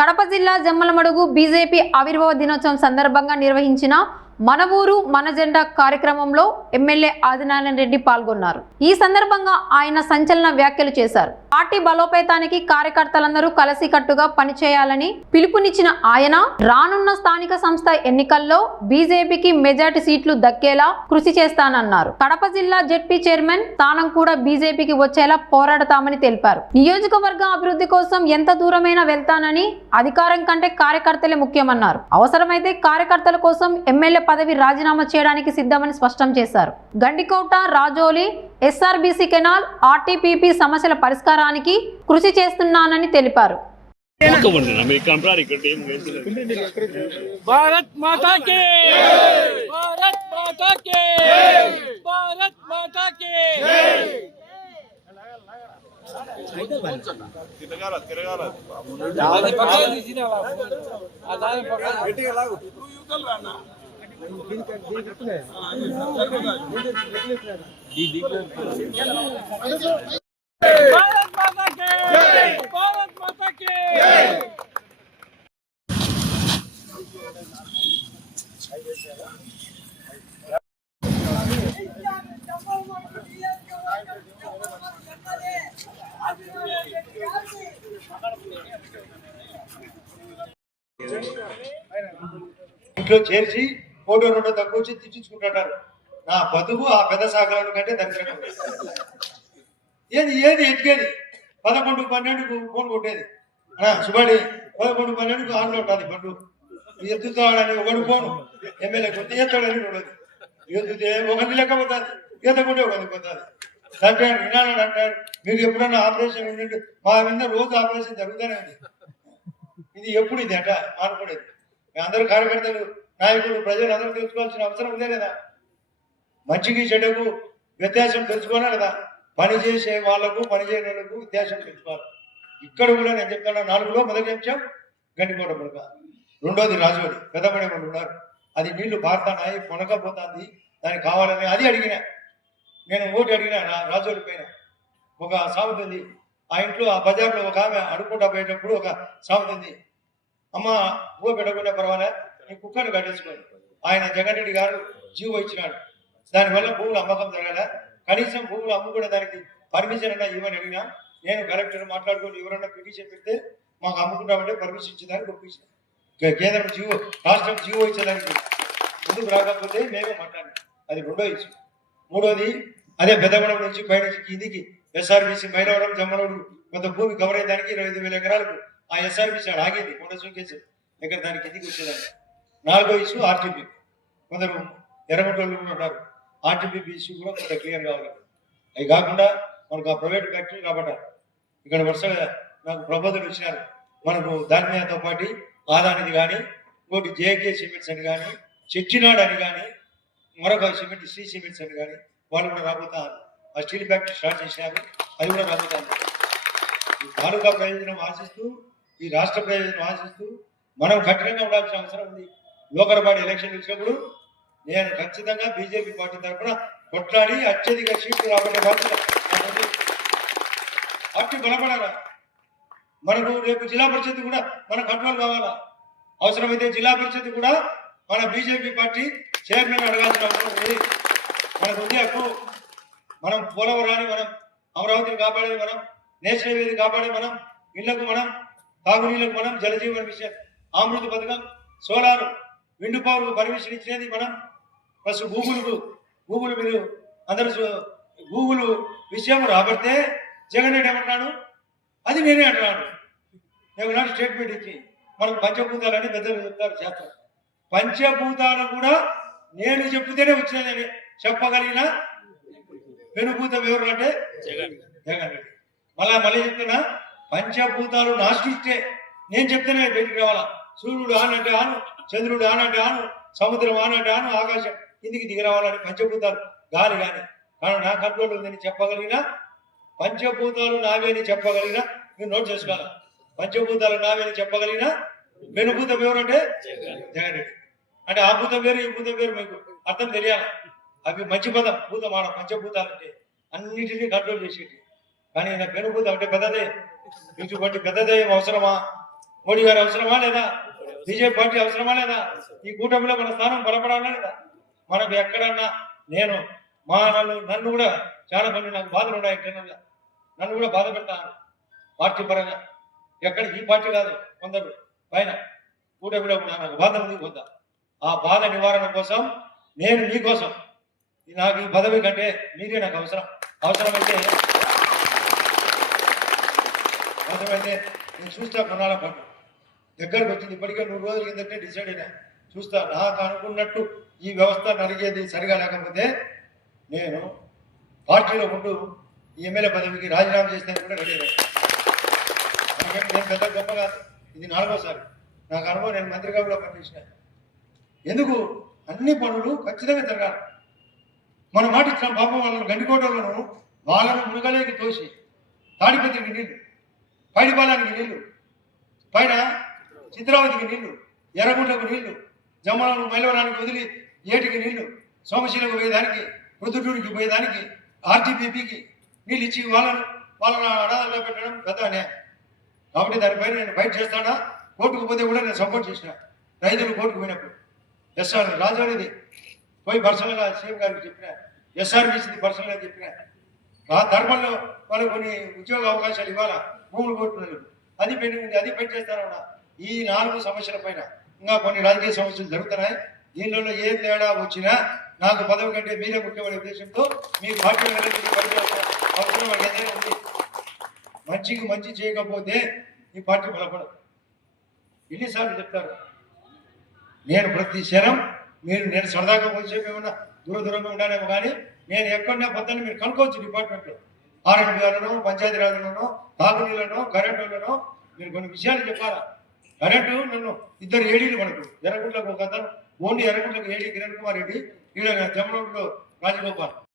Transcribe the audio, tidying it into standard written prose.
కడప జిల్లా జమ్మలమడుగు బీజేపీ ఆవిర్భావ దినోత్సవం సందర్భంగా నిర్వహించిన మన ఊరు మన జెండా కార్యక్రమంలో ఎమ్మెల్యే ఆదినారాయణ రెడ్డి పాల్గొన్నారు. ఈ సందర్భంగా ఆయన సంచలన వ్యాఖ్యలు చేశారు. పార్టీ బలోపేతానికి కార్యకర్తలందరూ కలిసికట్టుగా పనిచేయాలని పిలుపునిచ్చిన ఆయన రానున్న స్థానిక సంస్థ ఎన్నికల్లో బీజేపీకి మెజార్టీ సీట్లు దక్కేలా కృషి చేస్తానన్నారు. కడప జిల్లా జెడ్పీ చైర్మన్ స్థానం కూడా బీజేపీకి వచ్చేలా పోరాడతామని తెలిపారు. నియోజకవర్గ అభివృద్ధి కోసం ఎంత దూరమైనా వెళ్తానని, అధికారం కంటే కార్యకర్తలే ముఖ్యమన్నారు. అవసరమైతే కార్యకర్తల కోసం ఎమ్మెల్యే పదవి రాజీనామా చేయడానికి సిద్ధమని స్పష్టం చేశారు. Gandikota, Rajoli, SRBC canal, RTPP సమస్యల పరిష్కారానికి కృషి చేస్తున్నానని తెలిపారు. భారత్ మాతా కి భారత్ మాతా కి భారత్ మాతా కి తిరగాల भारत माता के भारत माता के ఇంట్లో చేర్చి ఫోటో రెండు తక్కువ వచ్చి తెచ్చుకుంటారు. నా బతుకు ఆ పెద్ద సాగరాల కంటే దర్శనం. ఏది ఎతికేది 11-12కు ఫోన్ కొట్టేది. సుబాడి 11-12కు ఆన్లో ఉంటుంది బండు. ఎత్తుతాడని ఒకడు ఫోను ఎమ్మెల్యే కొత్త ఎత్తాడని చూడదు. ఎత్తుతే ఒకటి లెక్క పోతుంది, ఎత్తకుంటే ఒకటి పోతుంది. డాక్టర్ వినాలి డాక్టర్, మీరు ఎప్పుడన్నా ఆపరేషన్ ఉండండి, మా మీద రోజు ఆపరేషన్ జరుగుతూనే ఉంది. ఇది ఎప్పుడు ఇది అట మానుకునేది. అందరూ కార్యకర్తలు, నాయకులు, ప్రజలు అందరూ తెలుసుకోవాల్సిన అవసరం ఉందే లేదా? మంచికి చెడుకు వ్యత్యాసం తెలుసుకోవాలా లేదా? పని చేసే వాళ్లకు, పని చేయని వాళ్ళకు వ్యత్యాసం తెలుసుకోవాలి. ఇక్కడ కూడా నేను చెప్తాను, 4లో మొదటి అంశం గండికోట మునక, రెండోది రాజోలి, పెద్దపడే వాళ్ళు ఉన్నారు. అది నీళ్లు పారుతానాయి, కొనకపోతుంది, దానికి కావాలని అది అడిగినా. నేను ఓటు అడిగినా రాజోలి పైన. ఒక సామెత ఉంది, ఆ ఇంట్లో ఆ బజార్లో ఒక ఆమె అడుక్కుంటా పోయేటప్పుడు ఒక సామెత ఉంది, అమ్మ ఊ పెట్టకుండా పర్వాలే, నీ కుక్కను కట్టేసుకోండి. ఆయన జగన్ రెడ్డి గారు జీవో ఇచ్చినాడు, దానివల్ల భూములు అమ్మకం జరగాల, కనీసం భూములు అమ్ముకునే దానికి పర్మిషన్ అన్నా ఇవ్వని అడిగినా. నేను కలెక్టర్ మాట్లాడుకొని ఎవరన్నా పిటిషన్ పెడితే మాకు అమ్ముకుంటామంటే పర్మిషన్ ఇచ్చేదానికి ఒప్పించిన. కేంద్రం జీవో, రాష్ట్రం జీవో ఇచ్చేదానికి ముందుకు రాకపోతే మేమే మాట్లాడినాం. అది రెండో ఇష్యూ. మూడోది అదే పెద్దగూడెం నుంచి పైనుంచి కిందికి ఎస్ఆర్బీసీ మైలవరం, జమ్మనోడు కొంత భూమి కవర్ అయ్యేదానికి 25,000 ఎకరాలకు ఆ ఎస్ఆర్బీసీ ఆగింది, కొండ సూకేసి ఇక్కడ దానికి కిందికి వచ్చేదాన్ని. నాలుగో ఇష్యూ ఆర్టీపీ. కొందరు ఎర్రగొండోళ్ళు కూడా ఉన్నారు, ఆర్టీపీ ఇష్యూ కూడా కొంత క్లియర్ కావాలి. అవి కాకుండా మనకు ఆ ప్రైవేట్ ఫ్యాక్టరీ రాబట్టాలి. ఇక్కడ వరుసగా నాకు ప్రబోధనలు వచ్చినారు. మనకు దానితో పాటు ఆదానిది కానీ, ఇంకోటి జేకే సిమెంట్స్ అని కానీ, చెట్టినాడు అని కానీ, మరొక సిమెంట్ శ్రీ సిమెంట్స్ అని కానీ వాళ్ళు కూడా రాబోతారు. ఆ స్టీల్ ఫ్యాక్టరీ స్టార్ట్ చేసినారు, అది కూడా రాబోతారు. ఈ తాలూకా ప్రయోజనం ఆశిస్తూ, ఈ రాష్ట్ర ప్రయోజనం ఆశిస్తూ మనం కఠినంగా ఉండాల్సిన అవసరం ఉంది. లోకల్ బాడీ ఎలక్షన్ వచ్చినప్పుడు నేను ఖచ్చితంగా బీజేపీ పార్టీ తరఫున కొట్లాడి అత్యధిక సీట్లు రాబట్టే బాధ్యత. పార్టీ బలపడాలా. మనకు రేపు జిల్లా పరిషత్ కూడా మన కంట్రోల్ కావాలా. అవసరమైతే జిల్లా పరిషత్ కూడా మన బీజేపీ పార్టీ చైర్మన్ అడగాల్సిన అవసరం ఉంది. మనకు ఉంది హక్కు. మనం పోలవరాన్ని, మనం అమరావతిని కాపాడేది మనం, నేషనల్ హైవేని కాపాడేది మనం, ఇళ్లకు మనం, తాగునీళ్లకు మనం, జలజీవన మిషన్, అమృత పథకం, సోలారు, విండ్ పవర్కు పర్మిషన్ ఇచ్చేది మనం. ప్లస్ గూగుల్ మీరు అందరూ గూగుల్ విషయం రాబడితే జగన్ రెడ్డి ఏమంటున్నాడు, అది నేనే అంటున్నాను. నేను నాడు స్టేట్మెంట్ ఇచ్చి మనకు పంచభూతాలని పెద్దలు చెప్తారు, చేస్తారు. పంచభూతాలు కూడా నేను చెప్తేనే వచ్చినదని చెప్పగలిగిన వెనుభూతం ఎవరు అంటే జగన్ రెడ్డి. మళ్ళీ చెప్తున్నా, పంచభూతాలు నాశిస్తే నేను చెప్తేనే బయటికి రావాలా. సూర్యుడు ఆనంటే ఆను, చంద్రుడు ఆనంటే ఆను, సముద్రం ఆనంటే ఆను, ఆకాశం కిందికి దిగి రావాలని పంచభూతాలు గాలి కానీ కానీ నా కంట్రోల్ ఉందని చెప్పగలిగిన, పంచభూతాలు నావే అని చెప్పగలిగిన, మీరు నోట్ చేసుకోవాలి. పంచభూతాలు నావే అని చెప్పగలిగిన వెనుభూతం ఎవరంటే జగన్ రెడ్డి. అంటే ఆ భూతం వేరు, ఈ భూతం వేరు, మీకు అర్థం తెలియాలి. అవి మంచి పదం, భూతం ఆడ పంచభూతాలు అంటే అన్నిటినీ కంట్రోల్ చేసేటి. కానీ వెనుభూతం అంటే పెద్దదే, ఇటువంటి పెద్దదే అవసరమా? మోడీ గారు అవసరమా లేదా? బీజేపీ పార్టీ అవసరమా లేదా? ఈ కూటమిలో మన స్థానం బలపడాలా లేదా? మనకు ఎక్కడన్నా నేను నన్ను కూడా చాలా మంది నాకు బాధలు ఉన్నాయి ఇంటర్నల్గా, నన్ను కూడా బాధ పెడతాను పార్టీ పరంగా. ఎక్కడ ఈ పార్టీ కాదు, కొందరు పైన కూటమిలో కూడా నాకు బాధ ఉంది కొంత. ఆ బాధ నివారణ కోసం నేను మీకోసం, నాకు ఈ పదవి కంటే మీరే నాకు అవసరమైతే నేను చూస్తా కొనాల పట్టు దగ్గరకు వచ్చింది. ఇప్పటికే 100 రోజుల కిందటే డిసైడ్ అయినా చూస్తా. నాకు అనుకున్నట్టు ఈ వ్యవస్థ నడిగేది సరిగా లేకపోతే నేను పార్టీలో ఉంటూ ఈ ఎమ్మెల్యే పదవికి రాజీనామా చేస్తే కూడా రెడీ అయ్యాను. నేను పెద్ద గొప్ప కాదు, ఇది 4వసారి నాకు అనుభవం. నేను మంత్రిగా కూడా పనిచేసిన. ఎందుకు అన్ని పనులు ఖచ్చితంగా జరగాలి. మనం మాట ఇచ్చిన పాపం వాళ్ళని గండికోటలను వాళ్ళను మునగలేకి తోసి తాడిపత్రికి నీళ్లు, పైడిపాలానికి నీళ్లు, పైన చిత్రావతికి నీళ్లు, ఎర్రగుంటకు నీళ్లు, జమ్మలను మైలవరానికి వదిలి ఏటికి నీళ్లు, సోమశీలకు పోయేదానికి, ప్రొద్దుటూరికి పోయేదానికి, ఆర్టీపీపీకి నీళ్ళు ఇచ్చి వాళ్ళని అడాల్లో పెట్టడం పెద్ద అన్యాయం. కాబట్టి దానిపైన నేను ఫైట్ చేస్తాడా. కోర్టుకు పోతే కూడా నేను సపోర్ట్ చేసిన. రైతులు కోర్టుకు పోయినప్పుడు ఎస్ఆర్ రాజవరిది పోయి పర్సనల్గా సీఎం గారికి చెప్పిన, ఎస్ఆర్బీసీది పర్సనల్గా చెప్పిన. ఆ ధర్మంలో వాళ్ళు కొన్ని ఉద్యోగ అవకాశాలు ఇవ్వాలా భూములు కోరుతున్నారు, అది పెండింగ్ ఉంది, అది పెంట్ చేస్తారన్నా. ఈ 4 సమస్యల పైన ఇంకా కొన్ని రాజకీయ సమస్యలు జరుగుతున్నాయి. దీనిలో ఏ తేడా వచ్చినా నాకు పదవి కంటే మీరే ముఖ్యమైన ఉద్దేశంతో మీ పార్టీ అవసరం ఏదైనా ఉంది. మంచికి మంచి చేయకపోతే ఈ పార్టీ బలపడదు. ఎన్నిసార్లు చెప్తారు. నేను ప్రతి క్షణం నేను సరదాగా కొంచెంసేపు ఏమన్నా దూరంగా ఉండాలేమో కానీ నేను ఎక్కడన్నా పొద్దున్న మీరు కనుక్కోవచ్చు డిపార్ట్మెంట్లో, ఆర్ఎండ్బీఆర్లను, పంచాయతీరాజ్లోనో, తాగునీళ్ళనో, కరెంటులోనో మీరు కొన్ని విషయాలు చెప్పాలా. కరెంటు నన్ను 2 ఏడీలు మనకు ఎర్రగుంట్లకు ఒక అతను, ఓన్లీ ఎర్రగుంట్లకు ఏడీ కిరణ్ కుమార్ రెడ్డి, ఈడ జమ్మలూరులో రాజగోపాల్.